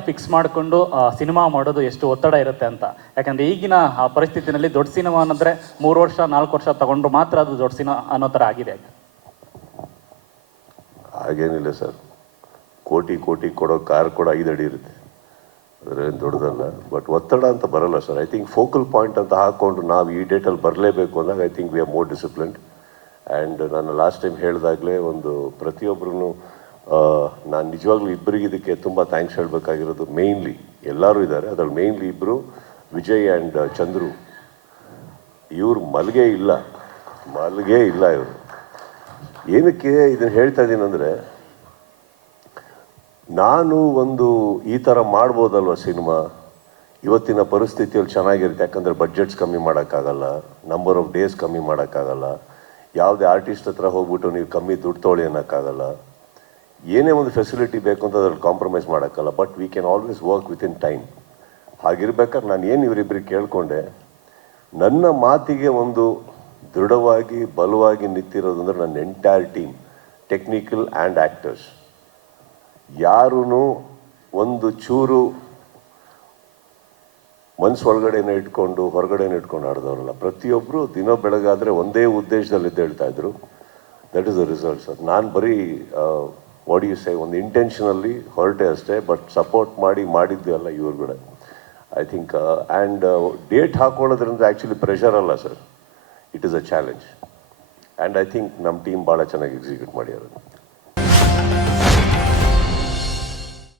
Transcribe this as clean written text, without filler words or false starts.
Fix ಮಾಡಿಕೊಂಡು cinema ಮಾಡೋದು ಎಷ್ಟು ಒತ್ತಡ ಇರುತ್ತೆ ಅಂತ. ಯಾಕಂದರೆ ಈಗಿನ ಪರಿಸ್ಥಿತಿನಲ್ಲಿ ದೊಡ್ಡ ಸಿನಿಮಾ ಅನ್ನೋದ್ರೆ 3 ವರ್ಷ 4 ವರ್ಷ ತಗೊಂಡ್ರು ಮಾತ್ರ ಅದು ದೊಡ್ಡ ಸಿನಿಮಾ ಅನ್ನೋ ಥರ ಆಗಿದೆ. ಹಾಗೇನಿಲ್ಲ ಸರ್, ಕೋಟಿ ಕೋಟಿ ಕೊಡೋ ಕಾರ್ ಕೂಡ 5 ಅಡಿ ಇರುತ್ತೆ, ಅದರೇನು ದೊಡ್ಡದಲ್ಲ. ಬಟ್ ಒತ್ತಡ ಅಂತ ಬರಲ್ಲ sir. I think focal point ಅಂತ ಹಾಕ್ಕೊಂಡು ನಾವು ಈ ಡೇಟಲ್ಲಿ ಬರಲೇಬೇಕು ಅಂದಾಗ I think we are more disciplined. And ನಾನು ಲಾಸ್ಟ್ ಟೈಮ್ ಹೇಳಿದಾಗಲೇ ಒಂದು ಪ್ರತಿಯೊಬ್ಬರೂ ನಾನು ನಿಜವಾಗ್ಲೂ ಇಬ್ಬರಿಗೆ ಇದಕ್ಕೆ ತುಂಬ ಥ್ಯಾಂಕ್ಸ್ ಹೇಳಬೇಕಾಗಿರೋದು. ಮೇಯ್ನ್ಲಿ ಎಲ್ಲರೂ ಇದ್ದಾರೆ, ಅದರಲ್ಲಿ ಮೇಯ್ನ್ಲಿ ಇಬ್ಬರು, ವಿಜಯ್ ಆ್ಯಂಡ್ ಚಂದ್ರು. ಇವರು ಮಲ್ಗೆ ಇಲ್ಲ ಇವರು. ಏನಕ್ಕೆ ಇದನ್ನು ಹೇಳ್ತಾ ಇದ್ದೀನಿ ಅಂದರೆ, ನಾನು ಒಂದು ಈ ಥರ ಮಾಡ್ಬೋದಲ್ವ ಸಿನಿಮಾ, ಇವತ್ತಿನ ಪರಿಸ್ಥಿತಿಯಲ್ಲಿ ಚೆನ್ನಾಗಿರುತ್ತೆ. ಯಾಕಂದರೆ ಬಡ್ಜೆಟ್ಸ್ ಕಮ್ಮಿ ಮಾಡೋಕ್ಕಾಗಲ್ಲ, ನಂಬರ್ ಆಫ್ ಡೇಸ್ ಕಮ್ಮಿ ಮಾಡೋಕ್ಕಾಗಲ್ಲ, ಯಾವುದೇ ಆರ್ಟಿಸ್ಟ್ ಹತ್ರ ಹೋಗ್ಬಿಟ್ಟು ನೀವು ಕಮ್ಮಿ ದುಡ್ಡು ತೊಗೊಳ್ಳಿ ಅನ್ನೋಕ್ಕಾಗಲ್ಲ, ಏನೇ ಒಂದು ಫೆಸಿಲಿಟಿ ಬೇಕು ಅಂತ ಅದ್ರಲ್ಲಿ ಕಾಂಪ್ರಮೈಸ್ ಮಾಡೋಕ್ಕಲ್ಲ. But we can always work within time. ಹಾಗಿರ್ಬೇಕಾದ್ರೆ ನಾನು ಏನು ಇವರಿಬ್ಬರಿಗೆ ಕೇಳಿಕೊಂಡೆ, ನನ್ನ ಮಾತಿಗೆ ಒಂದು ದೃಢವಾಗಿ ಬಲವಾಗಿ ನಿಂತಿರೋದು ಅಂದರೆ ನನ್ನ entire team, technical and actors. ಯಾರೂ ಒಂದು ಚೂರು ಮನಸ್ಸು ಒಳಗಡೆನೇ ಇಟ್ಕೊಂಡು ಹೊರಗಡೆನೇ ಇಟ್ಕೊಂಡು ಆಡಿದವ್ರಲ್ಲ. ಪ್ರತಿಯೊಬ್ಬರು ದಿನ ಬೆಳಗಾದರೆ ಒಂದೇ ಉದ್ದೇಶದಲ್ಲಿ ಹೇಳ್ತಾಯಿದ್ರು. That is the result sir. ನಾನು ಬರೀ ವಾಟ್ ಯು ಸೇ ಒಂದು ಇಂಟೆನ್ಷನಲ್ಲಿ ಹೊರಟೆ ಅಷ್ಟೇ. ಬಟ್ ಸಪೋರ್ಟ್ ಮಾಡಿದ್ದು ಅಲ್ಲ ಇವ್ರುಗಳೇ. ಐ ಥಿಂಕ್ ಆ್ಯಂಡ್ ಡೇಟ್ ಹಾಕೊಳ್ಳೋದ್ರಿಂದ ಆ್ಯಕ್ಚುಲಿ ಪ್ರೆಷರ್ ಅಲ್ಲ sir, it is a challenge. And I think ನಮ್ಮ ಟೀಮ್ ಭಾಳ ಚೆನ್ನಾಗಿ ಎಕ್ಸಿಕ್ಯೂಟ್ ಮಾಡ್ಯಾರ.